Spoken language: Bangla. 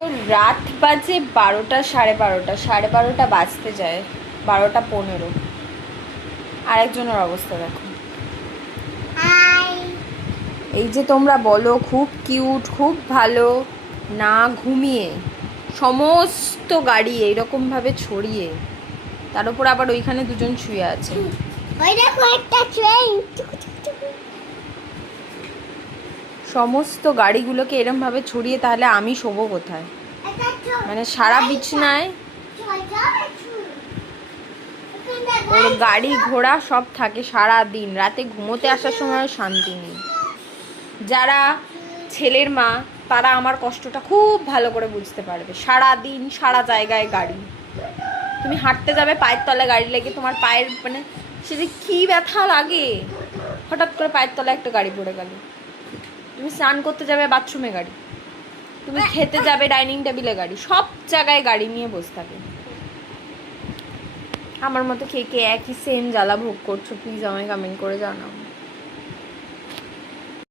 তো রাত বাজে 12টা, সাড়ে 12টা, সাড়ে 12টা বাজতে যায়, 12টা 15। আরেকজনের অবস্থা দেখো। এই যে তোমরা বলো খুব কিউট, খুব ভালো, না ঘুমিয়ে সমস্ত গাড়ি এইরকমভাবে ছড়িয়ে, তার উপর আবার ওইখানে দুজন শুয়ে আছে। ওই দেখো একটা ট্রেন। সমস্ত গাড়িগুলোকে এরমভাবে ছড়িয়ে, তাহলে আমি শোবো কোথায়? মানে সারা বিছনায় ওর গাড়ি ঘোড়া সব থাকে সারা দিন। রাতে ঘুমোতে আসার সময় শান্তি নেই। যারা ছেলের মা তারা আমার কষ্টটা খুব ভালো করে বুঝতে পারবে। সারা দিন সারা জায়গায় গাড়ি, তুমি হাঁটতে যাবে পায়ের তলায় গাড়ি লেগে, তোমার পায়ের মানে সে যে কী ব্যথা লাগে। হঠাৎ করে পায়ের তলায় একটা গাড়ি পড়ে গেল, তুমি স্নান করতে যাবে বাথরুমে গাড়ি, তুমি খেতে যাবে ডাইনিং টেবিলে গাড়ি, সব জায়গায় গাড়ি নিয়ে বসে থাকে। আমার মতো কে কে একই সেম জ্বালা ভোগ করছো প্লিজ আমায় কমেন্ট করে জানাও।